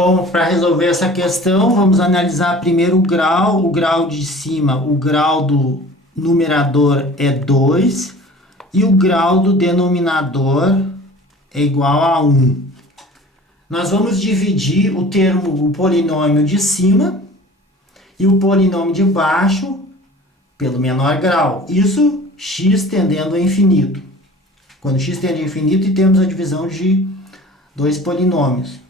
Bom, para resolver essa questão, vamos analisar primeiro o grau de cima, o grau do numerador é 2 e o grau do denominador é igual a 1. Nós vamos dividir o polinômio de cima e o polinômio de baixo pelo menor grau. Isso x tendendo a infinito. Quando x tende a infinito e temos a divisão de dois polinômios.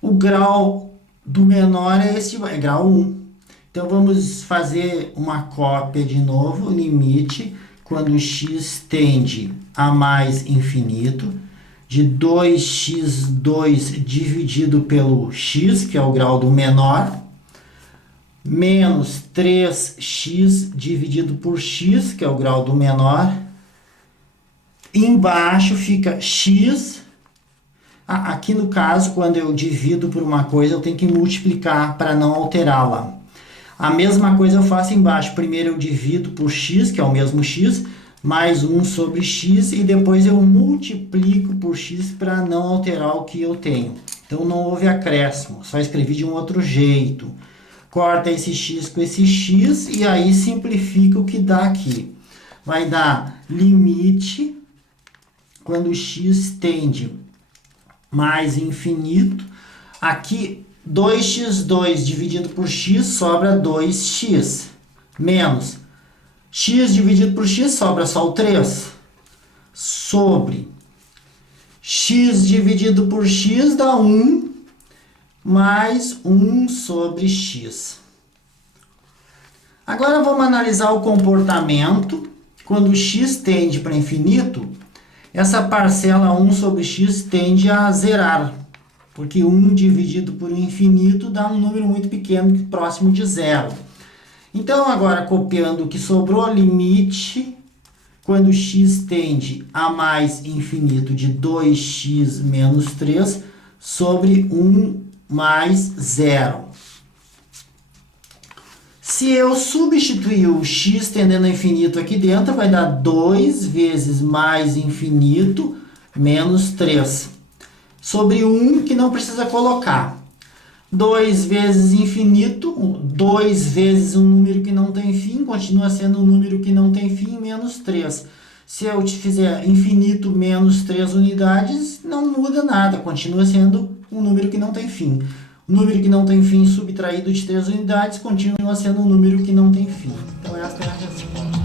O grau do menor é grau 1. Então vamos fazer uma cópia de novo, limite, quando x tende a mais infinito, de 2x2 dividido pelo x, que é o grau do menor, menos 3x dividido por x, que é o grau do menor. Embaixo fica x. Aqui no caso, quando eu divido por uma coisa, eu tenho que multiplicar para não alterá-la. A mesma coisa eu faço embaixo. Primeiro eu divido por x, que é o mesmo x, mais 1 sobre x, e depois eu multiplico por x para não alterar o que eu tenho. Então não houve acréscimo, só escrevi de um outro jeito. Corta esse x com esse x e aí simplifica o que dá aqui. Vai dar limite, quando x tende mais infinito, aqui 2x2 dividido por x sobra 2x, menos x dividido por x sobra só o 3, sobre x dividido por x dá 1, mais 1 sobre x. Agora vamos analisar o comportamento quando x tende para infinito. Essa parcela 1 sobre x tende a zerar, porque 1 dividido por infinito dá um número muito pequeno, próximo de zero. Então, agora copiando o que sobrou, limite, quando x tende a mais infinito, de 2x menos 3 sobre 1 mais 0. Se eu substituir o x tendendo a infinito aqui dentro, vai dar 2 vezes mais infinito menos 3. Sobre 1 que não precisa colocar. 2 vezes infinito, 2 vezes um número que não tem fim, continua sendo um número que não tem fim, menos 3. Se eu fizer infinito menos 3 unidades, não muda nada, continua sendo um número que não tem fim. O número que não tem fim subtraído de 3 unidades continua sendo um número que não tem fim. Então essa é a resposta.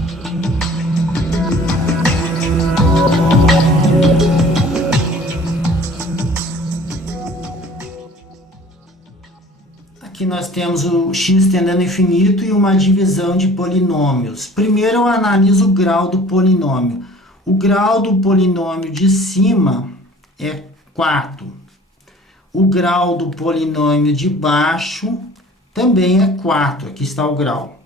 Aqui nós temos o x tendendo a infinito e uma divisão de polinômios. Primeiro eu analiso o grau do polinômio. O grau do polinômio de cima é 4. O grau do polinômio de baixo também é 4. Aqui está o grau.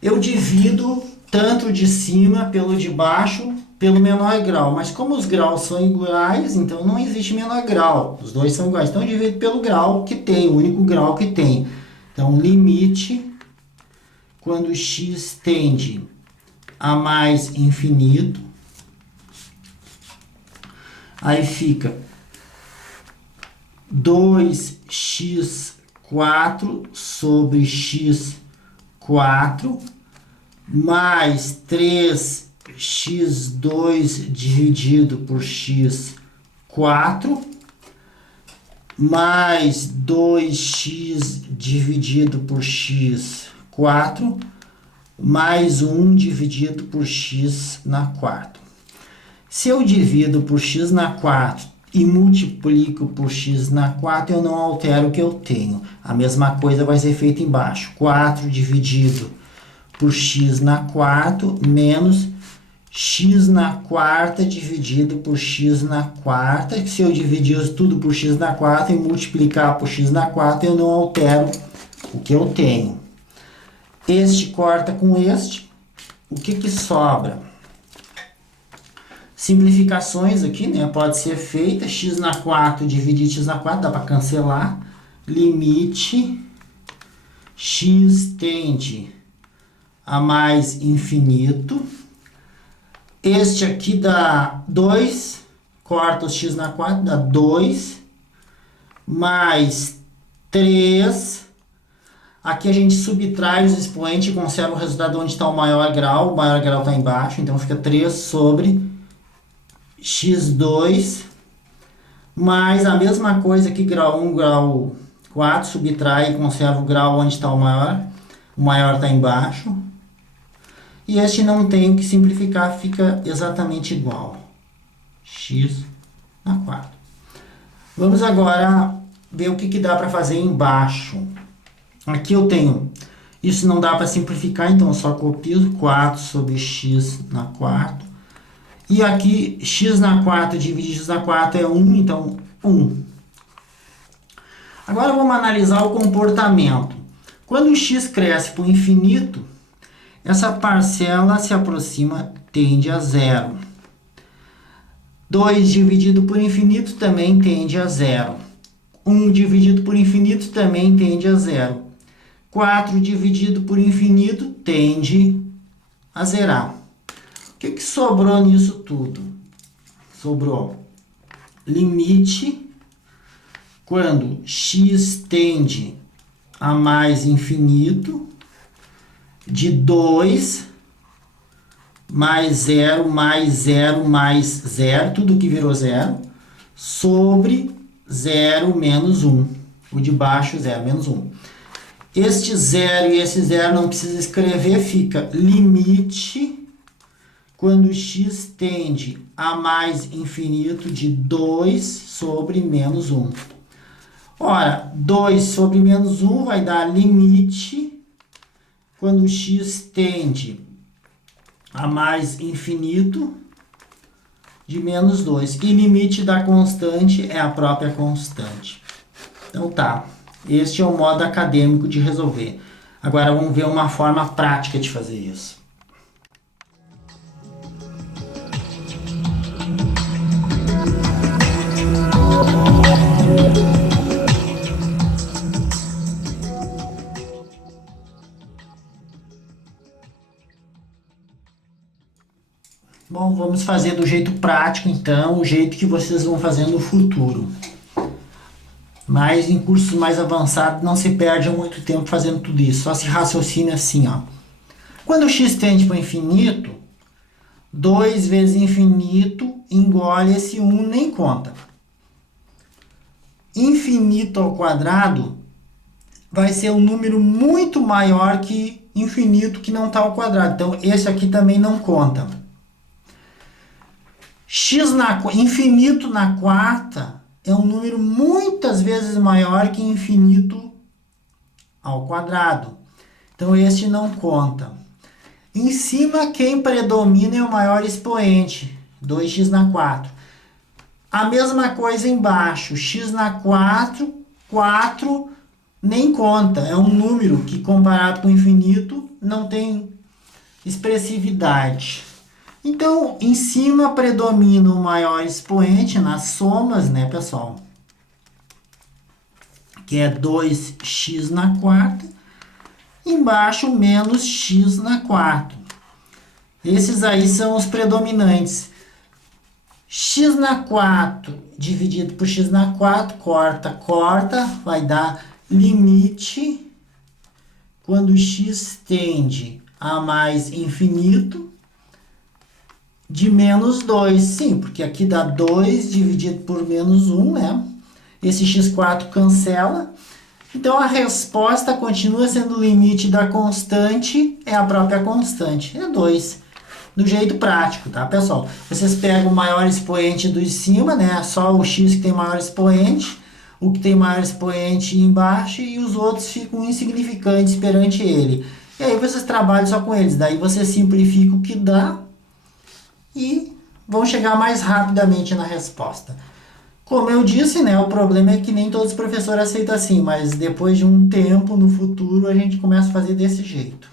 Eu divido tanto o de cima pelo de baixo pelo menor grau. Mas como os graus são iguais, então não existe menor grau. Os dois são iguais. Então eu divido pelo grau que tem, o único grau que tem. Então limite, quando x tende a mais infinito, aí fica 2x4 sobre x4 mais 3x2 dividido por x4 mais 2x dividido por x4 mais 1 dividido por x na 4. Se eu divido por x na 4 e multiplico por x na 4, eu não altero o que eu tenho. A mesma coisa vai ser feita embaixo. 4 dividido por x na 4 menos x na quarta dividido por x na quarta. Se eu dividir tudo por x na 4 e multiplicar por x na 4, eu não altero o que eu tenho. Este corta com este. O que sobra? Simplificações aqui, né? Pode ser feita. X na 4 dividir x na 4, dá para cancelar. Limite, x tende a mais infinito. Este aqui dá 2, corta o x na 4, dá 2, mais 3. Aqui a gente subtrai os expoentes e conserva o resultado onde está o maior grau está embaixo, então fica 3 sobre x2, mais a mesma coisa que grau 1, grau 4, subtrai e conserva o grau onde está o maior está embaixo. E este não tem que simplificar, fica exatamente igual. X na 4. Vamos agora ver o que dá para fazer embaixo. Aqui eu tenho, isso não dá para simplificar, então eu só copio 4 sobre x na 4. E aqui x na 4 dividido x na 4 é 1, então 1. Agora vamos analisar o comportamento. Quando o x cresce para o infinito, essa parcela se aproxima, tende a zero. 2 dividido por infinito também tende a zero. 1 dividido por infinito também tende a zero. 4 dividido por infinito tende a zerar. O que sobrou nisso tudo? Sobrou limite quando x tende a mais infinito de 2 mais 0, mais 0, mais 0, tudo que virou 0, sobre 0 menos 1. O de baixo, 0 menos 1. Este 0 e esse 0 não precisa escrever, fica limite quando x tende a mais infinito de 2 sobre menos 1. Ora, 2 sobre menos 1 vai dar limite quando x tende a mais infinito de menos 2. E limite da constante é a própria constante. Então tá, este é o modo acadêmico de resolver. Agora vamos ver uma forma prática de fazer isso. Bom, vamos fazer do jeito prático, então, o jeito que vocês vão fazer no futuro. Mas em cursos mais avançados não se perde muito tempo fazendo tudo isso, só se raciocina assim, ó. Quando x tende para o infinito, 2 vezes infinito engole esse 1, nem conta. Infinito ao quadrado vai ser um número muito maior que infinito que não está ao quadrado. Então, esse aqui também não conta. Infinito na quarta é um número muitas vezes maior que infinito ao quadrado. Então, este não conta. Em cima, quem predomina é o maior expoente, 2x na 4. A mesma coisa embaixo, x na 4, 4 nem conta. É um número que, comparado com o infinito, não tem expressividade. Então, em cima predomina o maior expoente nas somas, né, pessoal? Que é 2x na quarta. Embaixo, menos x na quarta. Esses aí são os predominantes. X na 4 dividido por x na 4, corta, vai dar limite quando x tende a mais infinito de menos 2. Sim, porque aqui dá 2 dividido por menos 1, né? Esse x4 cancela. Então, a resposta continua sendo o limite da constante, é a própria constante, é 2. Do jeito prático, tá, pessoal? Vocês pegam o maior expoente do de cima, né? Só o x que tem maior expoente, o que tem maior expoente embaixo e os outros ficam insignificantes perante ele. E aí vocês trabalham só com eles. Daí você simplifica o que dá e vão chegar mais rapidamente na resposta. Como eu disse, né, o problema é que nem todos os professores aceitam assim, mas depois de um tempo, no futuro, a gente começa a fazer desse jeito.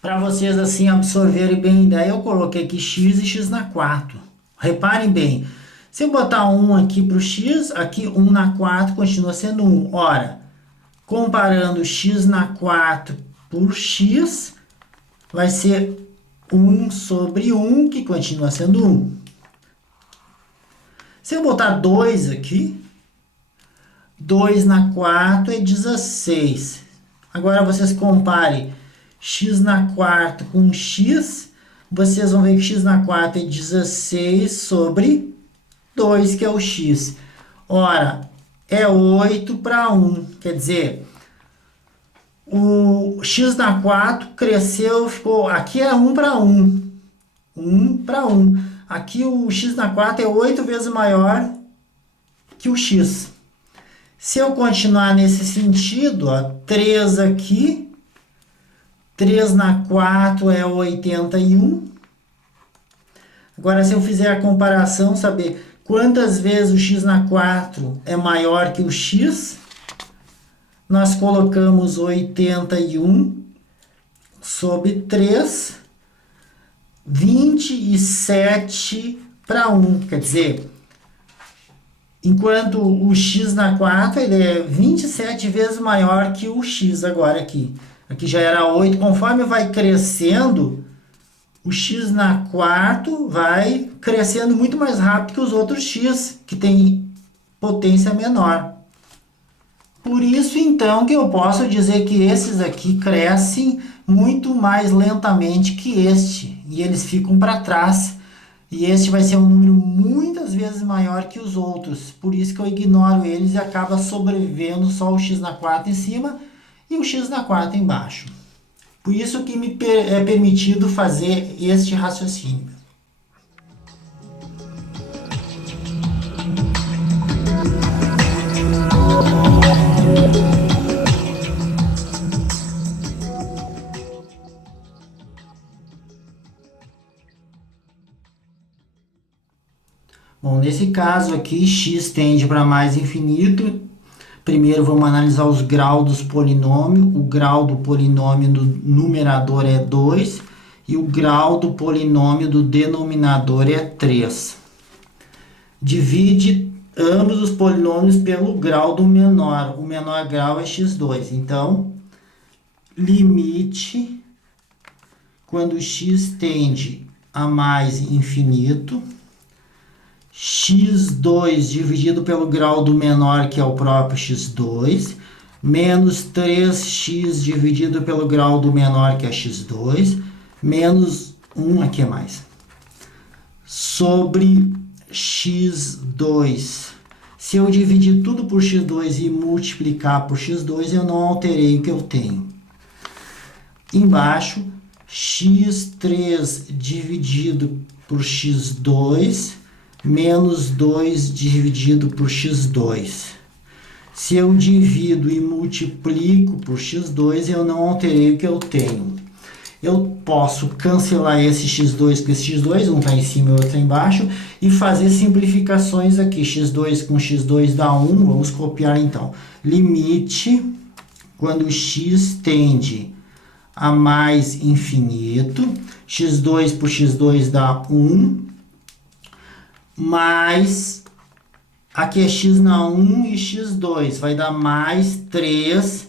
Para vocês assim absorverem bem a ideia, eu coloquei aqui x e x na 4. Reparem bem, se eu botar 1 aqui para o x, aqui 1 na 4 continua sendo 1. Ora, comparando x na 4 por x, vai ser 1 sobre 1, que continua sendo 1. Se eu botar 2 aqui, 2 na 4 é 16. Agora vocês comparem x na quarta com x, vocês vão ver que x na quarta é 16 sobre 2, que é o x. Ora, é 8 para 1, quer dizer, o x na 4 cresceu, ficou, aqui é 1 para 1, 1 para 1. Aqui o x na 4 é 8 vezes maior que o x. Se eu continuar nesse sentido, ó, 3 aqui, 3 na 4 é 81. Agora, se eu fizer a comparação, saber quantas vezes o x na 4 é maior que o x, nós colocamos 81 sobre 3, 27 para 1. Quer dizer, enquanto o x na 4 ele é 27 vezes maior que o x agora aqui. Aqui já era 8. Conforme vai crescendo, o x na 4 vai crescendo muito mais rápido que os outros x, que tem potência menor. Por isso, então, que eu posso dizer que esses aqui crescem muito mais lentamente que este. E eles ficam para trás. E este vai ser um número muitas vezes maior que os outros. Por isso que eu ignoro eles e acaba sobrevivendo só o x na 4 em cima e o x na 4 embaixo. Por isso que me é permitido fazer este raciocínio. Bom, nesse caso aqui, x tende para mais infinito. Primeiro vamos analisar os graus dos polinômios. O grau do polinômio do numerador é 2 e o grau do polinômio do denominador é 3. Divide ambos os polinômios pelo grau do menor. O menor grau é x2. Então, limite quando x tende a mais infinito, x2 dividido pelo grau do menor, que é o próprio x2, menos 3x dividido pelo grau do menor, que é x2, menos 1, aqui é mais, sobre x2. Se eu dividir tudo por x2 e multiplicar por x2, eu não alterei o que eu tenho. Embaixo, x3 dividido por x2, menos 2 dividido por x2. Se eu divido e multiplico por x2, eu não alterei o que eu tenho. Eu posso cancelar esse x2 com esse x2, um está em cima e o outro está embaixo, e fazer simplificações aqui. x2 com x2 dá 1, vamos copiar então. Limite, quando x tende a mais infinito, x2 por x2 dá 1, mais, aqui é x na 1 e x2, vai dar mais 3,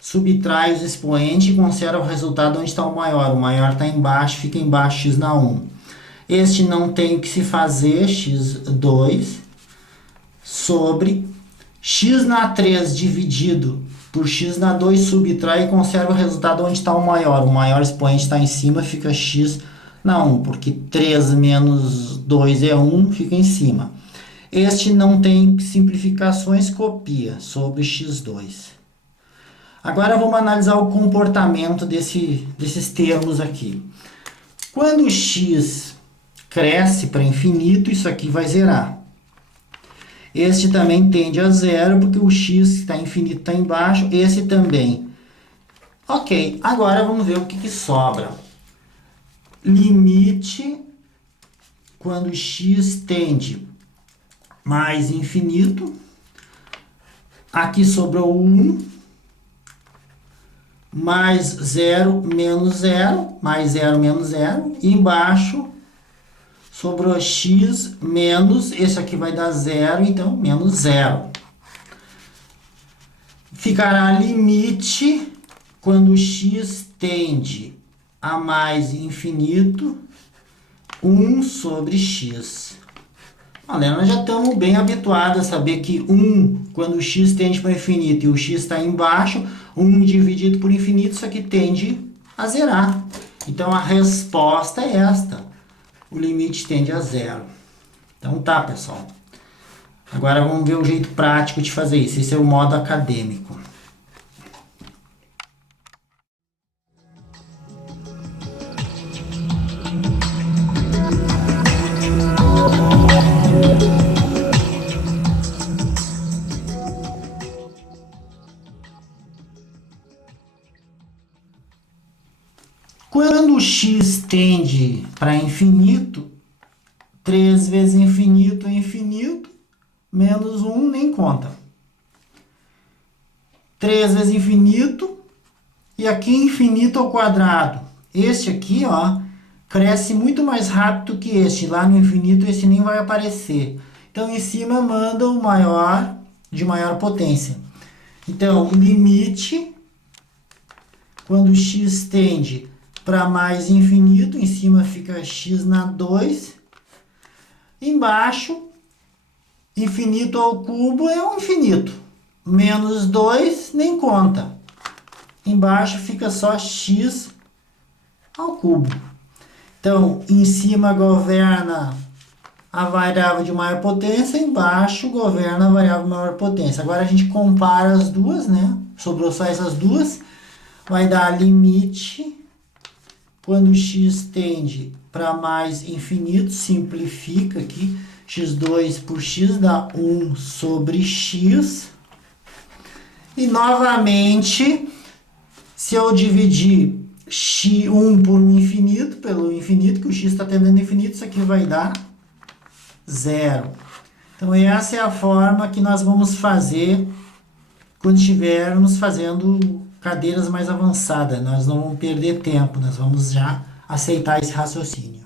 subtrai os expoentes e conserva o resultado onde está o maior. O maior está embaixo, fica embaixo x na 1. Este não tem o que se fazer, x2, sobre x na 3 dividido por x na 2, subtrai e conserva o resultado onde está o maior. O maior expoente está em cima, fica x na 1, porque 3 menos 2 é 1, fica em cima. Este não tem simplificações, copia sobre x2. Agora vamos analisar o comportamento desses termos aqui. Quando o x cresce para infinito, isso aqui vai zerar. Este também tende a zero, porque o x que está infinito está embaixo, esse também. Ok, agora vamos ver o que sobra. Limite, quando x tende mais infinito, aqui sobrou 1, mais 0 menos 0, mais 0 menos 0, e embaixo sobrou x menos, esse aqui vai dar 0, então menos 0. Ficará limite quando x tende a mais infinito, 1 sobre x. Galera, nós já estamos bem habituados a saber que quando o x tende para o infinito e o x está embaixo, 1 dividido por infinito, isso aqui tende a zerar. Então, a resposta é esta. O limite tende a zero. Então, tá, pessoal. Agora, vamos ver o jeito prático de fazer isso. Esse é o modo acadêmico. Quando o x tende para infinito, 3 vezes infinito é infinito, menos 1 nem conta. 3 vezes infinito, e aqui infinito ao quadrado. Este aqui, ó, cresce muito mais rápido que este. Lá no infinito esse nem vai aparecer. Então, em cima manda o maior de maior potência. Então, limite, quando x tende para mais infinito, em cima fica x na 2. Embaixo, infinito ao cubo é um infinito. Menos 2 nem conta. Embaixo fica só x ao cubo. Então, em cima governa a variável de maior potência, embaixo governa a variável de maior potência. Agora a gente compara as duas, né? Sobrou só essas duas. Vai dar limite. Quando x tende para mais infinito, simplifica aqui. x2 por x dá 1 sobre x. E novamente, se eu dividir x1 por um infinito, pelo infinito, que o x está tendendo infinito, isso aqui vai dar 0. Então, essa é a forma que nós vamos fazer quando estivermos fazendo cadeiras mais avançadas. Nós não vamos perder tempo, nós vamos já aceitar esse raciocínio.